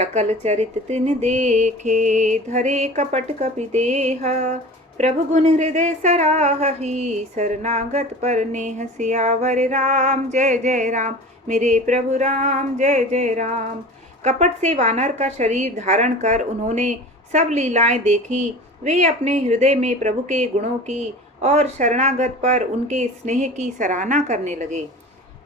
सकल चरित तिन देखे, धरे कपट कपि देह। प्रभु गुण हृदय सराहहि, शरणागत पर नेह। सियावर राम जय जय राम, मेरे प्रभु राम जय जय राम। कपट से वानर का शरीर धारण कर उन्होंने सब लीलाएं देखी। वे अपने हृदय में प्रभु के गुणों की और शरणागत पर उनके स्नेह की सराहना करने लगे।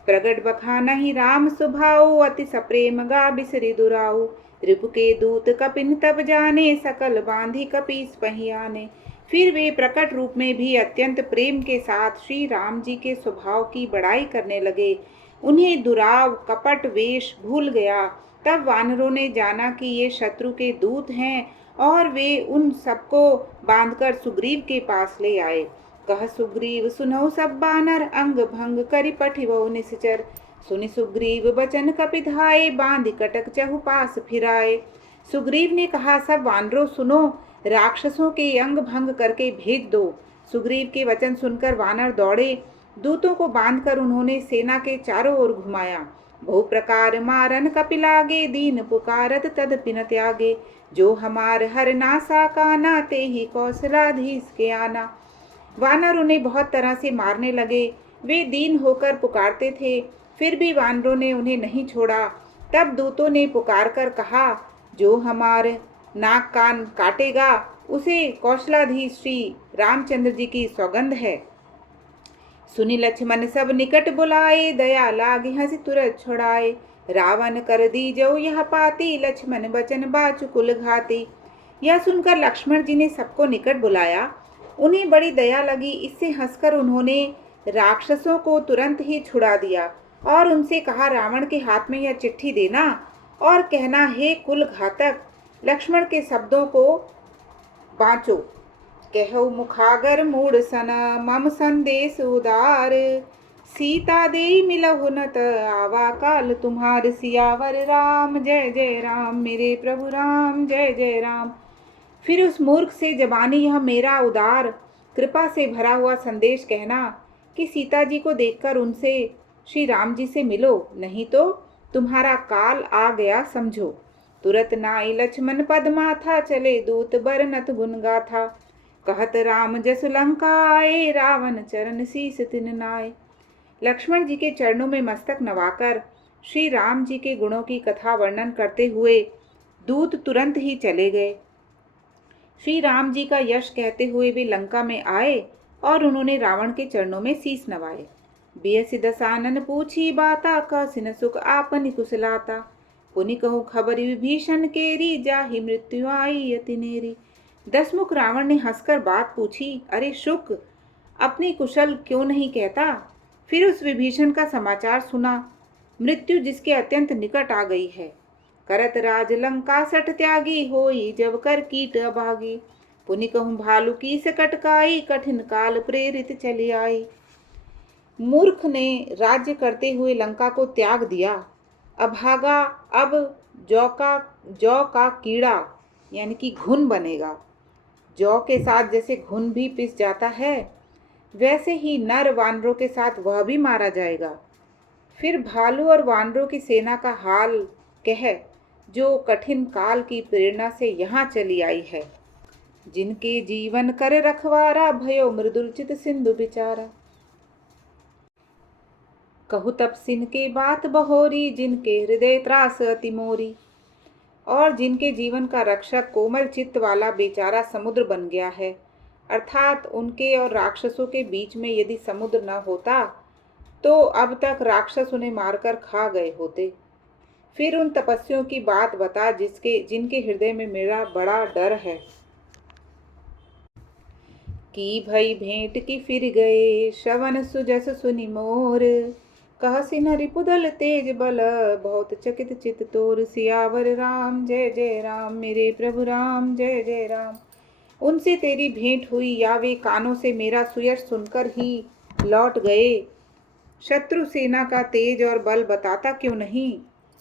प्रगट बखानहि राम सुभाऊ, अति सप्रेम गा बिसरि दुराऊ। रिपु के दूत कपिन तब जाने, सकल बांधी कपीस पहियाने। फिर वे प्रकट रूप में भी अत्यंत प्रेम के साथ श्री राम जी के स्वभाव की बड़ाई करने लगे। उन्हें दुराव कपट वेश भूल गया। तब वानरों ने जाना कि ये शत्रु के दूत हैं और वे उन सबको बांधकर सुग्रीव के पास ले आए। कह सुग्रीव सुनौ सब बानर, अंग भंग करि पठिबौ निश्चर। सुनि सुग्रीव बचन कपिधाए, बांधि कटक चहु पास फिराए। सुग्रीव ने कहा, सब वानरों सुनो, राक्षसों के अंग भंग करके भेज दो। सुग्रीव के वचन सुनकर वानर दौड़े। दूतों को बांधकर उन्होंने सेना के चारों ओर घुमाया। बहु प्रकार मारन कपिलागे, दीन पुकारत तदपि न त्यागे। जो हमार हर नासा काना, ते ही कौशलाधीश के आना। वानर उन्हें बहुत तरह से मारने लगे। वे दीन होकर पुकारते थे, फिर भी वानरों ने उन्हें नहीं छोड़ा। तब दूतों ने पुकार कर कहा, जो हमारे नाक कान काटेगा उसे कौशलाधीश श्री रामचंद्र जी की सौगंध है। सुनि लक्ष्मण सब निकट बुलाए, दया लागे हंसी तुरत छुड़ाए। रावण कर दीजो यह पाती, लक्ष्मण बचन बाचु कुल घाती। यह सुनकर लक्ष्मण जी ने सबको निकट बुलाया। उन्हें बड़ी दया लगी। इससे हंसकर उन्होंने राक्षसों को तुरंत ही छुड़ा दिया और उनसे कहा, रावण के हाथ में यह चिट्ठी देना और कहना, हे कुल घातक, लक्ष्मण के शब्दों को बाँचो। कहु मुखागर मूड सन, मम संदेश उदार। सीता दे मिलहु न त, आवा काल तुम्हार। सियावर राम जय जय राम, मेरे प्रभु राम जय जय राम। फिर उस मूर्ख से जबानी यह मेरा उदार कृपा से भरा हुआ संदेश कहना कि सीता जी को देखकर उनसे श्री राम जी से मिलो, नहीं तो तुम्हारा काल आ गया समझो। तुरत नाई लक्ष्मण पद माथा, चले दूत बरनत गुन गाथा। कहत राम जसु लंका आए, रावण चरण शीस तिन नाय। लक्ष्मण जी के चरणों में मस्तक नवाकर श्री राम जी के गुणों की कथा वर्णन करते हुए दूत तुरंत ही चले गए। श्री राम जी का यश कहते हुए वे लंका में आए और उन्होंने रावण के चरणों में शीस नवाए। बियसि दसानन पूछी बाता, कसिन सुख आपनि कुशलाता। पुनि कहूँ खबर विभीषण केरी, जाहि मृत्यु आई अति नेरी। दसमुख रावण ने हंसकर बात पूछी, अरे शुक, अपनी कुशल क्यों नहीं कहता। फिर उस विभीषण का समाचार सुना, मृत्यु जिसके अत्यंत निकट आ गई है। करत राज लंका सठ त्यागी, होई जब कर कीट अभागी। पुनि कहूँ भालू की से कटकाई, कठिन काल प्रेरित चली आई। मूर्ख ने राज्य करते हुए लंका को त्याग दिया। अभागा अब जौ का कीड़ा यानी कि घुन बनेगा। जौ के साथ जैसे घुन भी पिस जाता है, वैसे ही नर वानरों के साथ वह भी मारा जाएगा। फिर भालू और वानरों की सेना का हाल कह, जो कठिन काल की प्रेरणा से यहाँ चली आई है। जिनके जीवन कर रखवारा, भयो मृदुल चित सिंधु बिचारा। कहु तपसिन के बात बहोरी, जिनके हृदय त्रास अति मोरी। और जिनके जीवन का रक्षक कोमल चित्त वाला बेचारा समुद्र बन गया है। अर्थात उनके और राक्षसों के बीच में यदि समुद्र न होता तो अब तक राक्षस उन्हें मारकर खा गए होते। फिर उन तपस्वियों की बात बता जिनके हृदय में मेरा बड़ा डर है। की भई भेंट की फिर गए, श्रवण सुजस सुनि मोर। कहसि नरि पुदल तेज बल, बहुत चकित चित तोर। सियावर राम जय जय राम, मेरे प्रभु राम जय जय राम। उनसे तेरी भेंट हुई या वे कानों से मेरा सुयश सुनकर ही लौट गए। शत्रु सेना का तेज और बल बताता क्यों नहीं।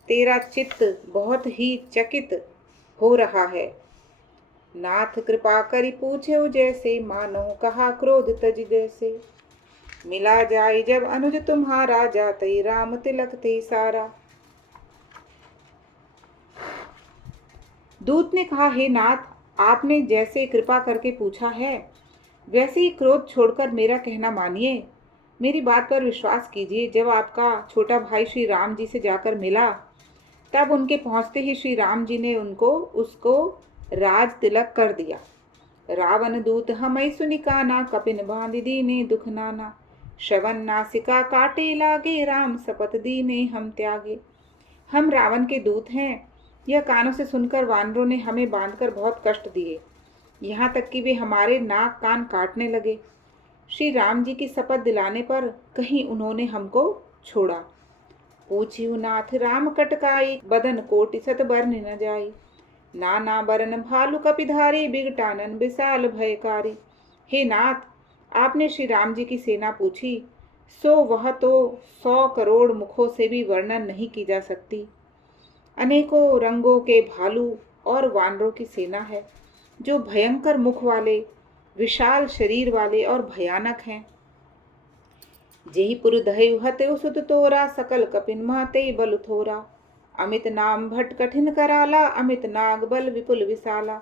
तेरा चित्त बहुत ही चकित हो रहा है। नाथ कृपा करि पूछे जैसे, मानो कहा क्रोध तज जैसे। मिला जाए जब अनुज तुम्हारा, जातई राम तिलक ते सारा। दूत ने कहा, हे नाथ, आपने जैसे कृपा करके पूछा है वैसे ही क्रोध छोड़कर मेरा कहना मानिए, मेरी बात पर विश्वास कीजिए। जब आपका छोटा भाई श्री राम जी से जाकर मिला तब उनके पहुंचते ही श्री राम जी ने उसको राज तिलक कर दिया। रावण दूत हमई सुनिकाना, कपिन बांधि दीने दुख नाना। श्रवण नासिका काटे लागे, राम शपथ दीने हम त्यागे। हम रावण के दूत हैं, यह कानों से सुनकर वानरों ने हमें बांधकर बहुत कष्ट दिए, यहाँ तक कि वे हमारे नाक कान काटने लगे। श्री राम जी की शपथ दिलाने पर कहीं उन्होंने हमको छोड़ा। पूछियो नाथ राम कटकाई, बदन कोटि सत बरन न जाई। नाना बरन भालु कपिधारी, बिगटानन विशाल भयकारी। हे नाथ, आपने श्री राम जी की सेना पूछी, वह तो 100 करोड़ मुखों से भी वर्णन नहीं की जा सकती। अनेकों रंगों के भालू और वानरों की सेना है, जो भयंकर मुख वाले, विशाल शरीर वाले और भयानक हैं। जेहि पुर दहयु हतयु सुत तोरा, सकल कपिन महते बल थोरा। अमित नाम भट कठिन कराला, अमित नाग बल विपुल विशाला।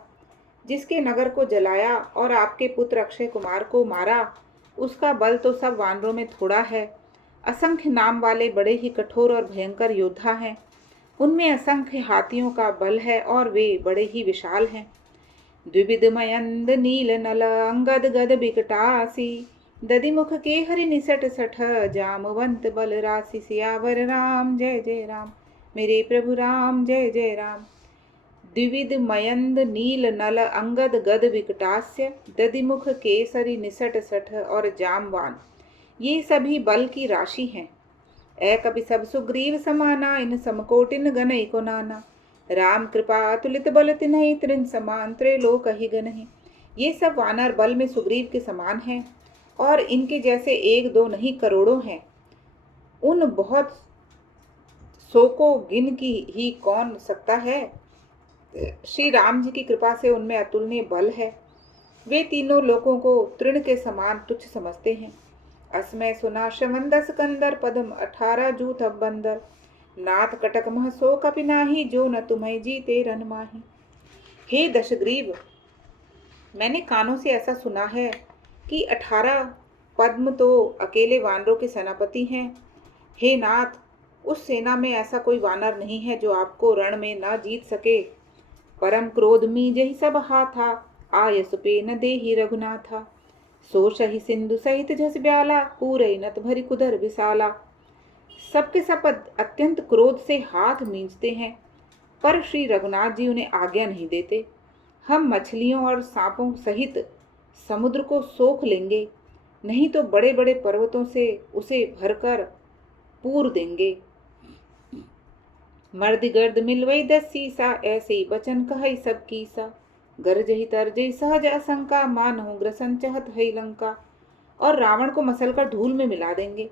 जिसके नगर को जलाया और आपके पुत्र अक्षय कुमार को मारा, उसका बल तो सब वानरों में थोड़ा है। असंख्य नाम वाले बड़े ही कठोर और भयंकर योद्धा हैं। उनमें असंख्य हाथियों का बल है और वे बड़े ही विशाल हैं। द्विविध मयंद नील नल, अंगद गद बिकटासी। दधिमुख के हरि निसट सठ, जामवंत बल राशि। सियावर राम जय जय राम, मेरे प्रभु राम जय जय राम। द्विविध मयंद नील नल, अंगद गद विकटास्य। दधिमुख केसरी निसट सठ और जामवान, ये सभी बल की राशि हैं। ऐ कपि सब सुग्रीव समाना, इन समकोटिन गनई को नाना। राम कृपा अतुलित बल तिन्हि, त्रिन समान त्रैलोक ही गनहि। ये सब वानर बल में सुग्रीव के समान हैं और इनके जैसे एक दो नहीं करोड़ों हैं। उन बहुत सौ को गिन की ही कौन सकता है। श्री राम जी की कृपा से उनमें अतुलनीय बल है। वे तीनों लोगों को तृण के समान तुच्छ समझते हैं। असमय सुना श्रवण 10 कंदर, पद्म 18 जूथ अब बंदर। नाथ कटक मह सो कपि नाही, जो न तुम्हें जीते रन माही। हे दशग्रीव, मैंने कानों से ऐसा सुना है कि 18 पद्म तो अकेले वानरों के सेनापति हैं। हे नाथ, उस सेना में ऐसा कोई वानर नहीं है जो आपको रण में न जीत सके। परम क्रोध मी जहि सब हाथा, आय सुपे न देहि रघुनाथा। सो सही सिंधु सहित झस ब्याला, पूरे नत भरी कुदर विशाला। सबके सब अत्यंत क्रोध से हाथ मींचते हैं, पर श्री रघुनाथ जी उन्हें आज्ञा नहीं देते। हम मछलियों और सांपों सहित समुद्र को सोख लेंगे, नहीं तो बड़े बड़े पर्वतों से उसे भरकर पूर देंगे। मर्द गर्द मिलवई 10 सीसा, ऐसे ही बचन कहई सब कीसा। गरजहि तरजहि सहज असंका, मानहु ग्रसन चहत है लंका। और रावण को मसलकर धूल में मिला देंगे।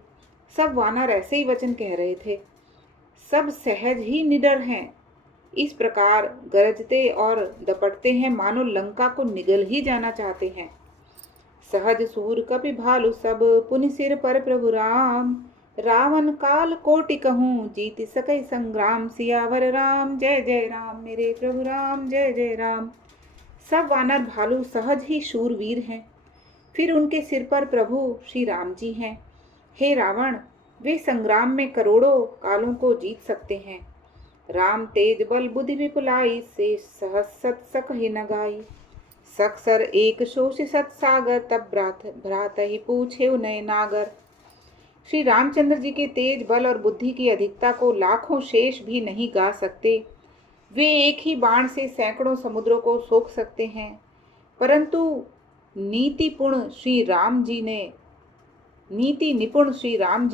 सब वानर ऐसे ही वचन कह रहे थे। सब सहज ही निडर हैं। इस प्रकार गरजते और दपटते हैं मानो लंका को निगल ही जाना चाहते हैं। सहज सूर कपि भालु सब, पुनि सिर पर प्रभु राम। रावण काल कोटि कहूँ, जीत सकै संग्राम। सियावर राम जय जय राम, मेरे प्रभु राम जय जय राम। सब वानर भालू सहज ही शूरवीर हैं। फिर उनके सिर पर प्रभु श्री राम जी हैं। हे रावण, वे संग्राम में करोड़ों कालों को जीत सकते हैं। राम तेज बल बुद्धि विपुलाई, से सहसत सक ही न गाई। सक्सर एक शोष सत सागर, तब भ्रात ही पूछे उनय नागर। श्री रामचंद्र जी के तेज बल और बुद्धि की अधिकता को लाखों शेष भी नहीं गा सकते। वे एक ही बाण से सैकड़ों समुद्रों को सोख सकते हैं, परंतु नीति निपुण श्री राम जी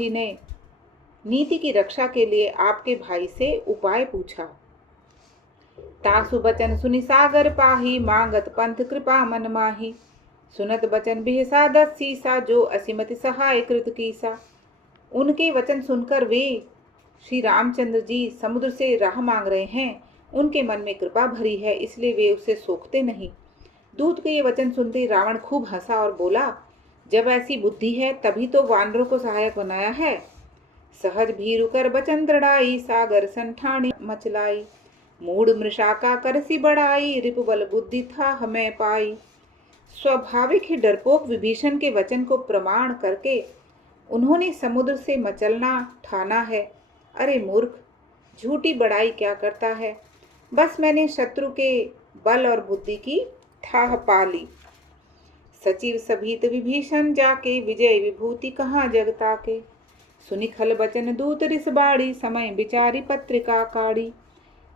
ने नीति की रक्षा के लिए आपके भाई से उपाय पूछा। तासु बचन सुनि सागर पाही, मांगत पंथ कृपा मन माही। सुनत बचन बिहसा 10 सीसा, जो असीमति सहाय कृत कीसा। उनके वचन सुनकर वे श्री रामचंद्र जी समुद्र से राह मांग रहे हैं। उनके मन में कृपा भरी है, इसलिए वे उसे सोखते नहीं। दूत के ये वचन सुनते रावण खूब हंसा और बोला, जब ऐसी बुद्धि है तभी तो वानरों को सहायक बनाया है। सहज भीरु कर बचन दृढ़ाई, सागर संठानी मचलाई। मूढ़ मृषा का करसी बढ़ाई, रिपुबल बुद्धि था हमें पाई। स्वाभाविक ही डरपोक विभीषण के वचन को प्रमाण करके उन्होंने समुद्र से मचलना ठाना है। अरे मूर्ख, झूठी बड़ाई क्या करता है। बस मैंने शत्रु के बल और बुद्धि की ठाह पा ली। सचिव सभीत विभीषण जाके, विजय विभूति कहाँ जगता के। सुनि खल बचन दूत रिस बाड़ी, समय बिचारी पत्रिका काढ़ी।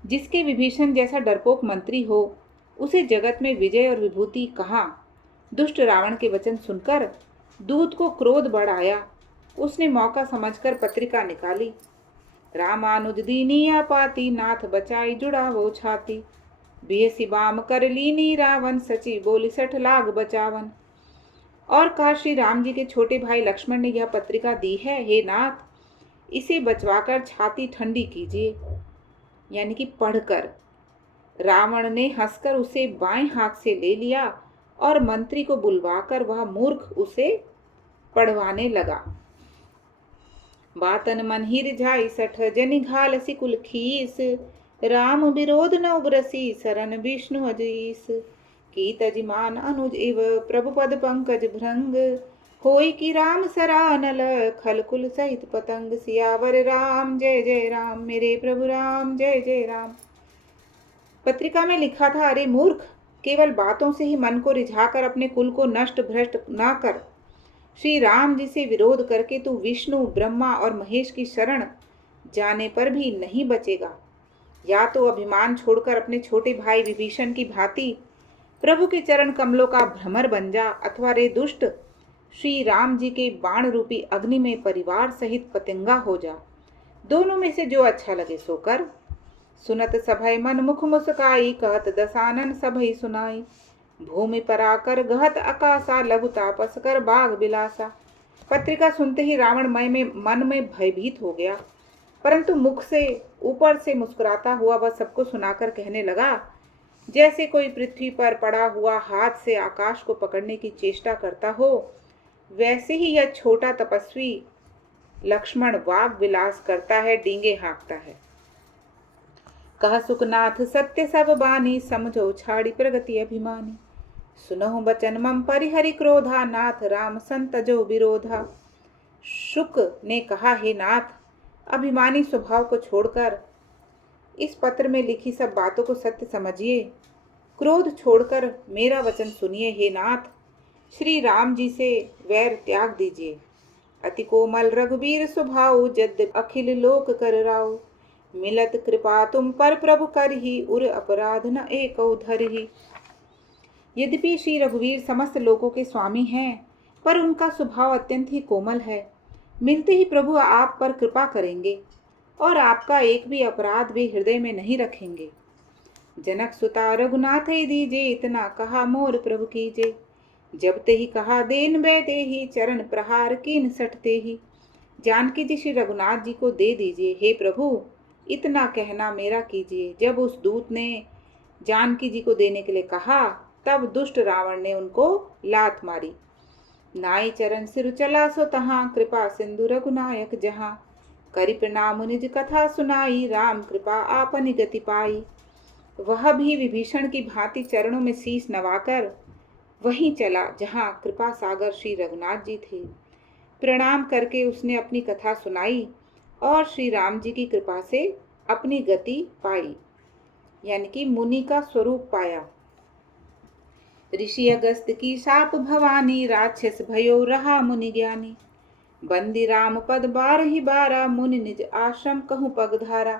जिसके विभीषण जैसा डरपोक मंत्री हो, उसे जगत में विजय और विभूति कहाँ। दुष्ट रावण के वचन सुनकर दूत को क्रोध बढ़ आया। उसने मौका समझकर पत्रिका निकाली। रामानुज दीनिया पाती, नाथ बचाई जुड़ा वो छाती। बिहसी बाम कर लीनी रावण, सची बोली 60 लाख बचावन। और कहा, श्री राम जी के छोटे भाई लक्ष्मण ने यह पत्रिका दी है, हे नाथ, इसे बचवाकर छाती ठंडी कीजिए। यानी कि पढ़कर। रावण ने हंसकर उसे बाएं हाथ से ले लिया और मंत्री को बुलवाकर वह मूर्ख उसे पढ़वाने लगा। बातन मन ही रिझाई 60 जनि घालसी कुल खीस, राम विरोध न उग्रसी शरण विष्णु अजीस। की तजमान अनुज इव प्रभु पद पंकज भृंग, होई की राम सरानल खल कुल सहित पतंग। सियावर राम जय जय राम, मेरे प्रभु राम जय जय राम। पत्रिका में लिखा था, अरे मूर्ख, केवल बातों से ही मन को रिझाकर अपने कुल को नष्ट भ्रष्ट ना कर। श्री राम जी से विरोध करके तू विष्णु, ब्रह्मा और महेश की शरण जाने पर भी नहीं बचेगा। या तो अभिमान छोड़कर अपने छोटे भाई विभीषण की भांति प्रभु के चरण कमलों का भ्रमर बन जा, अथवा रे दुष्ट, श्री राम जी के बाण रूपी अग्नि में परिवार सहित पतंगा हो जा। दोनों में से जो अच्छा लगे सो कर। सुनत सभय मन मुख मुस्काई, कहत दसानन सभई सुनाई। भूमि पर आकर गहत आकाशा, लघु तापस कर बाग बिलासा। पत्रिका सुनते ही रावण मन में भयभीत हो गया, परंतु मुख से ऊपर से मुस्कुराता हुआ वह सबको सुनाकर कहने लगा, जैसे कोई पृथ्वी पर पड़ा हुआ हाथ से आकाश को पकड़ने की चेष्टा करता हो, वैसे ही यह छोटा तपस्वी लक्ष्मण वाग विलास करता है, डींगे हाँकता है। कह सुखनाथ सत्य सब बानी, समझो छाड़ी प्रगति अभिमानी। सुनहु बचन मम परिहरि क्रोधा, नाथ राम संत जो विरोधा। शुक ने कहा, हे नाथ, अभिमानी स्वभाव को छोड़कर इस पत्र में लिखी सब बातों को सत्य समझिए। क्रोध छोड़कर मेरा वचन सुनिए, हे नाथ। श्री राम जी से वैर त्याग दीजिए। अति कोमल रघुबीर स्वभाव, जद अखिल लोक कर राव। मिलत कृपा तुम पर प्रभु कर ही, उर अपराध न एक धर ही। यद्यपि श्री रघुवीर समस्त लोकों के स्वामी हैं, पर उनका स्वभाव अत्यंत ही कोमल है। मिलते ही प्रभु आप पर कृपा करेंगे और आपका एक भी अपराध वे हृदय में नहीं रखेंगे। जनक सुता रघुनाथ ही दीजे, इतना कहा मोर प्रभु कीजे। जब ते ही कहा देन बैते ही, चरण प्रहार कीन सटते ही। जानकी जी श्री रघुनाथ जी को दे दीजिए, हे प्रभु इतना कहना मेरा कीजिए। जब उस दूत ने जानकी जी को देने के लिए कहा, तब दुष्ट रावण ने उनको लात मारी। नाई चरण सिर चला सो तहां, कृपा सिंधु रघुनायक जहां। करि प्रणाम निज कथा सुनाई, राम कृपा आपनि गति पाई। वह भी विभीषण की भांति चरणों में शीश नवाकर वहीं चला जहां कृपा सागर श्री रघुनाथ जी थे। प्रणाम करके उसने अपनी कथा सुनाई और श्री राम जी की कृपा से अपनी गति पाई, यानी कि मुनि का स्वरूप पाया। ऋषि अगस्त की शाप भवानी, राक्षस भयो रहा मुनि ज्ञानी। बंदी राम पद 12 12, मुनि निज आश्रम कहूँ पगधारा।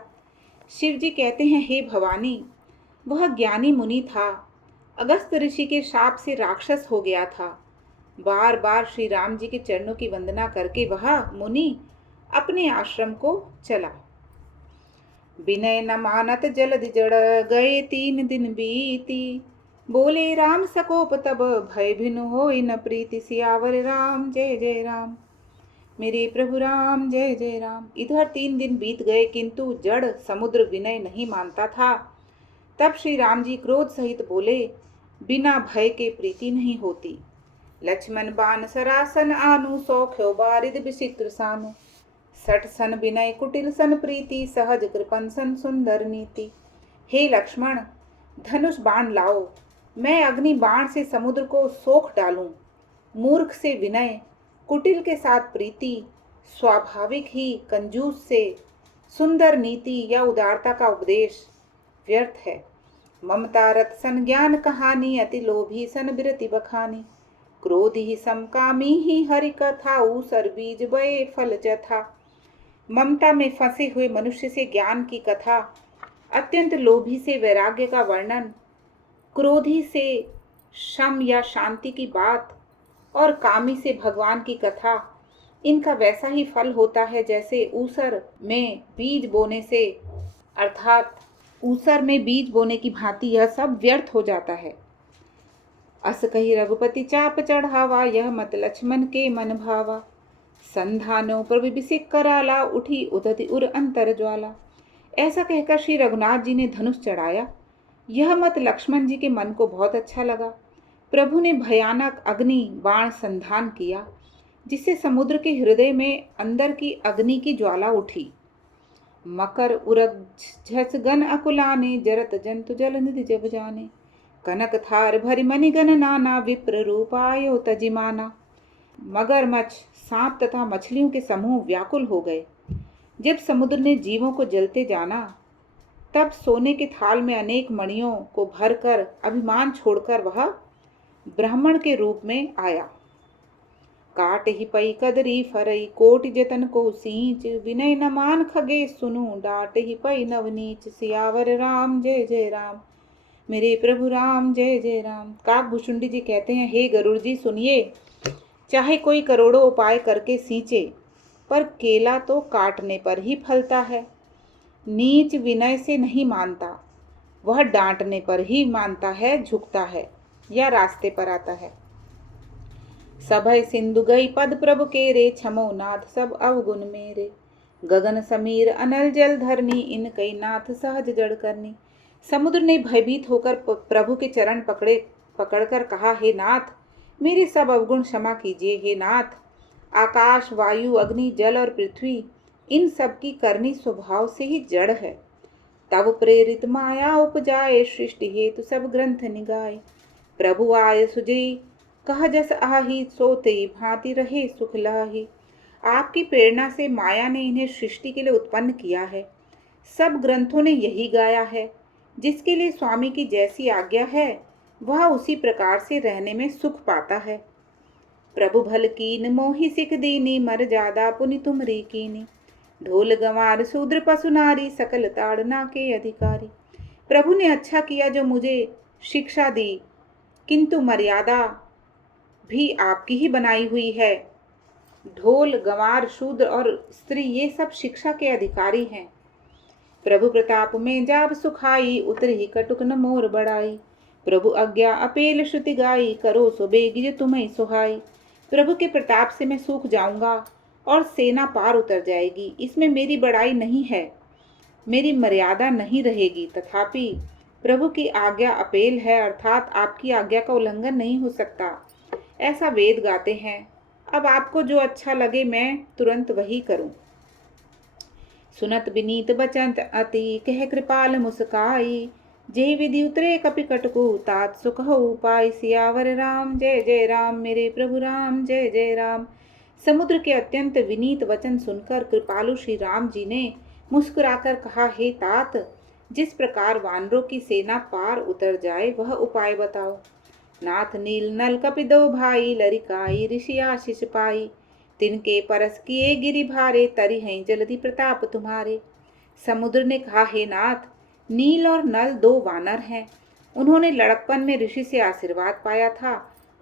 शिव जी कहते हैं, हे भवानी, वह ज्ञानी मुनि था, अगस्त ऋषि के शाप से राक्षस हो गया था। बार बार श्री राम जी के चरणों की वंदना करके वह मुनि अपने आश्रम को चला। विनय न मानत जलद जड़, गए 3 दिन बीती। बोले राम सकोप तब, भय भिन होई न प्रीति। सियावर राम जय जय राम, मेरे प्रभु राम जय जय राम। इधर 3 दिन बीत गए, किंतु जड़ समुद्र विनय नहीं मानता था। तब श्री राम जी क्रोध सहित बोले, बिना भय के प्रीति नहीं होती। लक्ष्मण बान सरासन आनु, सौख्यो बारिद विचित्र सानु। 60 सन विनय कुटिल सन प्रीति, सहज कृपन सन सुंदर नीति। हे लक्ष्मण, धनुष बाण लाओ, मैं अग्नि बाण से समुद्र को सोख डालूं। मूर्ख से विनय, कुटिल के साथ प्रीति, स्वाभाविक ही कंजूस से सुंदर नीति या उदारता का उपदेश व्यर्थ है। ममता रत सन ज्ञान कहानी, अति लोभी सन बिरति बखानी। क्रोध ही समकामी ही हरि कथा, ऊसर बीज बये फल जथा। ममता में फंसे हुए मनुष्य से ज्ञान की कथा, अत्यंत लोभी से वैराग्य का वर्णन, क्रोधी से शम या शांति की बात और कामी से भगवान की कथा, इनका वैसा ही फल होता है जैसे ऊसर में बीज बोने से, अर्थात ऊसर में बीज बोने की भांति यह सब व्यर्थ हो जाता है। अस कही रघुपति चाप चढ़ावा, यह मत लक्ष्मण के मन भावा। संधानो प्रविभिषेक कराला, उठी उदति उर अंतर ज्वाला। ऐसा कहकर श्री रघुनाथ जी ने धनुष चढ़ाया। यह मत लक्ष्मण जी के मन को बहुत अच्छा लगा। प्रभु ने भयानक अग्नि बाण संधान किया, जिससे समुद्र के हृदय में अंदर की अग्नि की ज्वाला उठी। मकर उरग झस गन अकुलाने, जरत जंतु जल निधि जब जाने। कनक थार भरि मणिगन नाना, विप्र रूपायो तजिमाना। मगरमच्छ, सांप तथा मछलियों के समूह व्याकुल हो गए। जब समुद्र ने जीवों को जलते जाना, तब सोने के थाल में अनेक मणियों को भरकर अभिमान छोड़कर वह ब्राह्मण के रूप में आया। काट ही पई कदरी फरई, कोटि जतन को सींच। विनय न मान खगे सुनु, डाट ही पई नवनीच। सियावर राम जय जय राम, मेरे प्रभु राम जय जय राम। काकभूषुंडी जी कहते हैं, हे गरुड़ जी सुनिए, चाहे कोई करोड़ों उपाय करके सींचे, पर केला तो काटने पर ही फलता है। नीच विनय से नहीं मानता, वह डांटने पर ही मानता है, झुकता है या रास्ते पर आता है। सभय सिंधु गई पद प्रभु के रे, छमो नाथ सब अवगुण मेरे। गगन समीर अनल जल धरनी, इन कई नाथ सहज जड़ करनी। समुद्र ने भयभीत होकर प्रभु के चरण पकड़कर कहा, हे नाथ, मेरे सब अवगुण क्षमा कीजिए। हे नाथ, आकाश वायु अग्नि जल और पृथ्वी, इन सब की करनी स्वभाव से ही जड़ है। तब प्रेरित माया उपजाए, सृष्टि हेतु सब ग्रंथ निगाए। प्रभु आय सुजई कह जस आही, सोते भांति रहे सुख लाही। आपकी प्रेरणा से माया ने इन्हें सृष्टि के लिए उत्पन्न किया है। सब ग्रंथों ने यही गाया है। जिसके लिए स्वामी की जैसी आज्ञा है, वह उसी प्रकार से रहने में सुख पाता है। प्रभु भल कीन मोहि सिख दीनी, मर जादा पुनि तुमरी कीनी। ढोल गंवार शूद्र पशु नारी, सकल ताड़ना के अधिकारी। प्रभु ने अच्छा किया जो मुझे शिक्षा दी, किंतु मर्यादा भी आपकी ही बनाई हुई है। ढोल गंवार शूद्र और स्त्री ये सब शिक्षा के अधिकारी हैं। प्रभु प्रताप में जाब सुखाई, उतर ही कटुक न मोर बढ़ाई। प्रभु आज्ञा अपेल श्रुति गाई, करो सो बेगिज तुम्हें सुहाई। प्रभु के प्रताप से मैं सूख जाऊंगा और सेना पार उतर जाएगी। इसमें मेरी बड़ाई नहीं है, मेरी मर्यादा नहीं रहेगी। तथापि प्रभु की आज्ञा अपेल है, अर्थात आपकी आज्ञा का उल्लंघन नहीं हो सकता, ऐसा वेद गाते हैं। अब आपको जो अच्छा लगे मैं तुरंत वही करूं। सुनत विनीत बचंत अति, कह कृपाल मुस्काई। जय विधि उतरे कपि कटकु, तात सुख हो पाई। सियावर राम जय जय राम, मेरे प्रभु राम जय जय राम। समुद्र के अत्यंत विनीत वचन सुनकर कृपालु श्री राम जी ने मुस्कुराकर कहा, हे तात, जिस प्रकार वानरों की सेना पार उतर जाए वह उपाय बताओ। नाथ नील नल कपि दो भाई, लरिकाई ऋषि आशीष पाई। तिनके परस किए गिरि भारे, तरि हैं जलधि प्रताप तुम्हारे। समुद्र ने कहा, हे नाथ, नील और नल दो वानर हैं। उन्होंने लड़कपन में ऋषि से आशीर्वाद पाया था।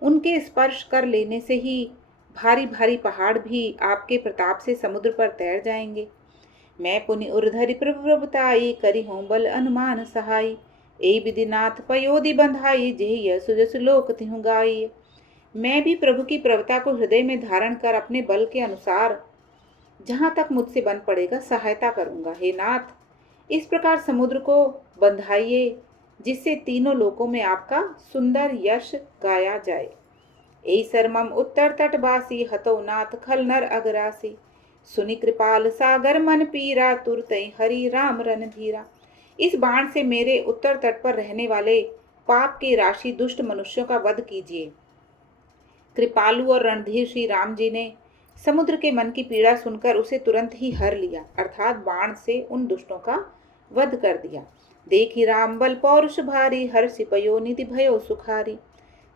उनके स्पर्श कर लेने से ही भारी भारी पहाड़ भी आपके प्रताप से समुद्र पर तैर जाएंगे। मैं पुनि उर्धरि प्रभुताई, करी हूँ बल अनुमान सहाई। ए विधिनाथ पयोधि बंधाई, जेहि सुजस लोक तिहु गाई। मैं भी प्रभु की प्रभुता को हृदय में धारण कर अपने बल के अनुसार जहाँ तक मुझसे बन पड़ेगा सहायता करूँगा। हे नाथ, इस प्रकार समुद्र को बंधाइए, जिससे तीनों लोकों में आपका सुंदर यश गाया जाए। ए सरमम उत्तर तटवासी, हतो नाथ खल नर अगरासी। सुनि कृपाल सागर मन पीरा, तुरतई हरि राम रन धीरा। इस बाण से मेरे उत्तर तट पर रहने वाले पाप के राशि दुष्ट मनुष्यों का वध कीजिए। कृपालु और रणधीर श्री राम जी ने समुद्र के मन की पीड़ा सुनकर उसे तुरंत ही हर लिया, अर्थात बाण से उन दुष्टों का वध कर दिया। देखी राम बल पौरुष भारी, हर सिपयो निधि भयो सुखारी।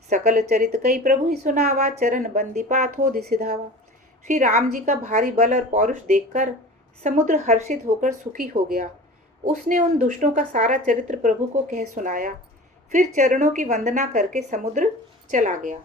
सकल चरित कई प्रभु ही सुनावा, चरण बंदी पाथो दिसि धावा। श्री राम जी का भारी बल और पौरुष देखकर समुद्र हर्षित होकर सुखी हो गया। उसने उन दुष्टों का सारा चरित्र प्रभु को कह सुनाया। फिर चरणों की वंदना करके समुद्र चला गया।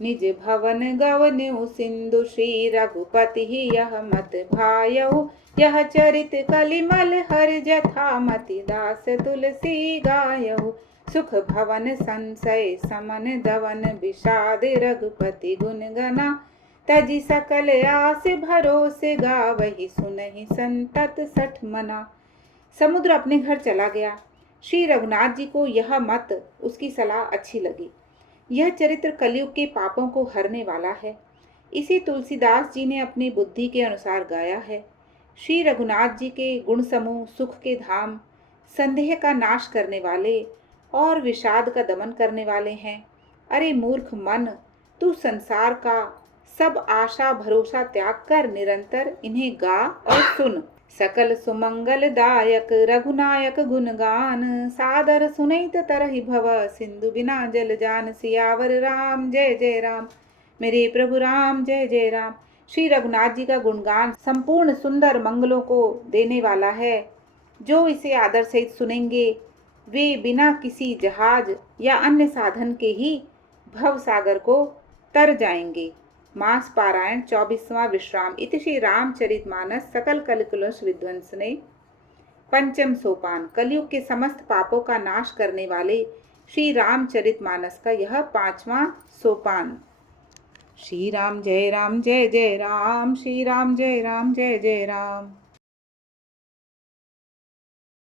निज भवन गवन्यु सिंधु, श्री रघुपति ही यह मत भायऊ। यह चरित कलिमल हर जथा, मति दास तुलसी गायऊ। सुख भवन संशय समन दवन, विषाद रघुपति गुण गना। तजी सकल आस भरोसे, गावहि सुनहि संतत सठ मना। समुद्र अपने घर चला गया। श्री रघुनाथ जी को यह मत, उसकी सलाह अच्छी लगी। यह चरित्र कलयुग के पापों को हरने वाला है। इसे तुलसीदास जी ने अपनी बुद्धि के अनुसार गाया है। श्री रघुनाथ जी के गुण समूह सुख के धाम, संदेह का नाश करने वाले और विषाद का दमन करने वाले हैं। अरे मूर्ख मन, तू संसार का सब आशा भरोसा त्याग कर निरंतर इन्हें गा और सुन। सकल सुमंगल दायक रघुनायक गुणगान, सादर सुनैत तरहि भव, सिंधु बिना जल जान। सियावर राम जय जय राम, मेरे प्रभु राम जय जय राम। श्री रघुनाथ जी का गुणगान संपूर्ण सुंदर मंगलों को देने वाला है। जो इसे आदर सहित सुनेंगे वे बिना किसी जहाज या अन्य साधन के ही भव सागर को तर जाएंगे। मास पारायण 24वां विश्राम। इति श्री रामचरितमानस सकल कलकुलश विध्वंसने पंचम सोपान। कलयुग के समस्त पापों का नाश करने वाले श्री रामचरितमानस का यह 5वां सोपान। श्री राम जय जय राम, श्री राम जय जय राम जय जय राम।